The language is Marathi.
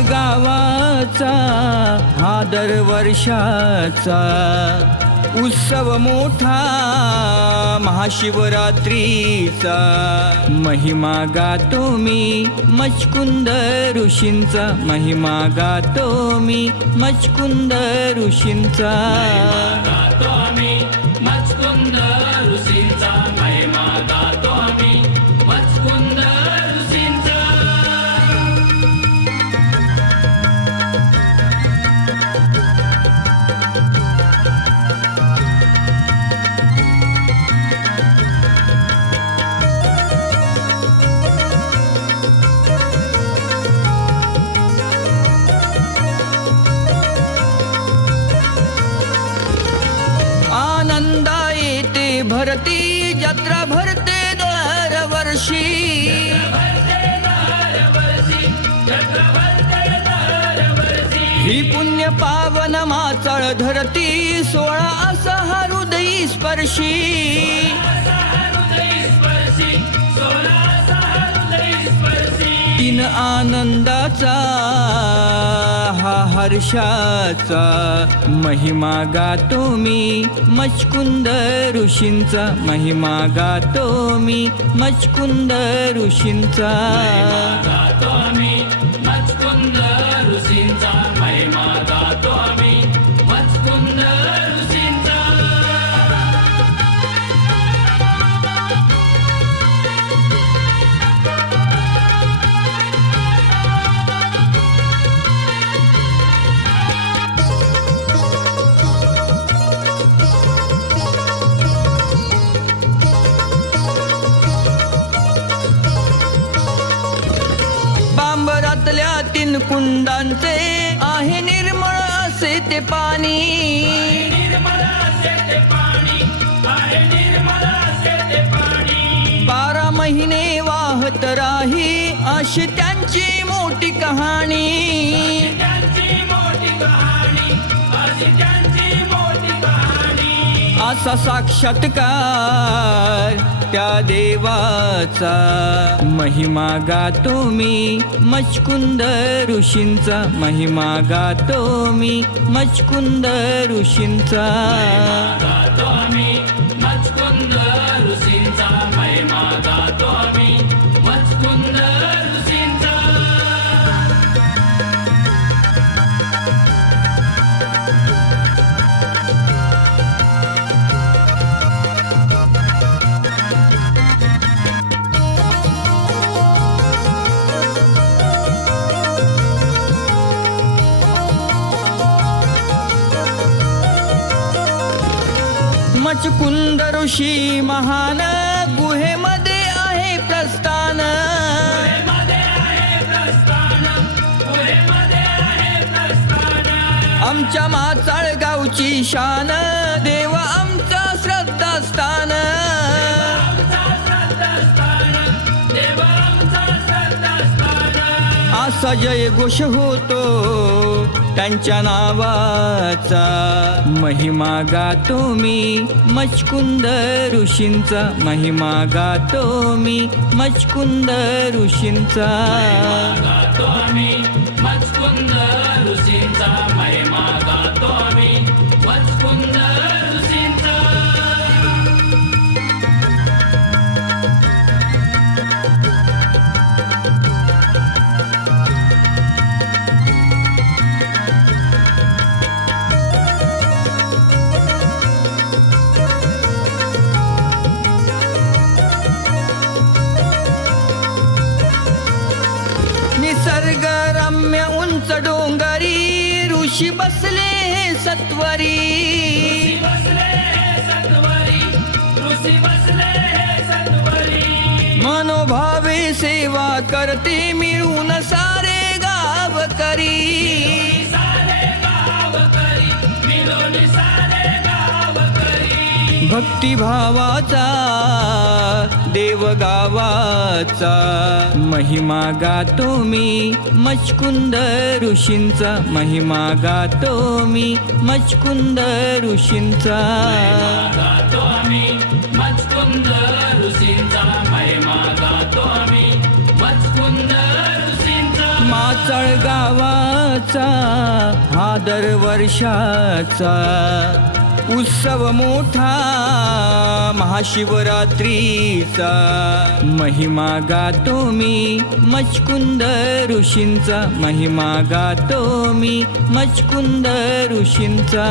गावाचा हा दरवर्षाचा उत्सव मोठा महाशिवरात्रीचा. महिमा गातो मी मचकुंद ऋषींचा. महिमा गातो मी मचकुंद ऋषींचा. प्रति भरती जत्रा भरते दरवर्षी ही पुण्य पावन माचळ धरती सोळा असा हृदयी स्पर्शी. तीन आनंदाचा हा महिमा गातो मी. मचकुंद ऋषींचा महिमा गातो मी. मचकुंद ऋषींचा. आपल्या तीन कुंडांचे आहे निर्मळ असे ते पाणी. बारा महिने वाहत राही अशी त्यांची मोठी कहाणी अशी त्यांची मोठी कहाणी. असा साक्षात्कार त्या देवाचा. महिमा गातो मी मचकुंद ऋषींचा. महिमा गातो मी मचकुंद ऋषींचा. मचकुंद ऋषी महान गुहेमध्ये आहे प्रस्थान. आमच्या माचाळ गावची शान देव आमचा श्रद्धास्थान. आमचा आमचा श्रद्धास्थान असा जय घोष होतो. त्यांच्या नावाचा. महिमा गातो मी मचकुंद ऋषींचा. महिमा गातो मी मचकुंद ऋषींचा. गातो मचकुंद ऋषींचा. महिमा ऋषी बसले सत्वरी. बसले सत्वरी. ऋषी बसले सत्वरी. मनोभावे सेवा करते मिळून सारे गाव करी सारे गाव करी मिळून सारे गाव करी भक्तिभावाचा देव गावाचा महिमा गातो मी. मचकुंद ऋषींचा महिमा गातो मी. मचकुंद ऋषींचा गातो आम्ही. मचकुंद ऋषींचा महिमा गातो आम्ही. मचकुंद ऋषींचा मा माचाळ गावाचा हा दरवर्षाचा उत्सव मोठा महाशिवरात्रीचा. महिमा गातो मी. मचकुंद ऋषींचा महिमा गातो मी. मचकुंद ऋषींचा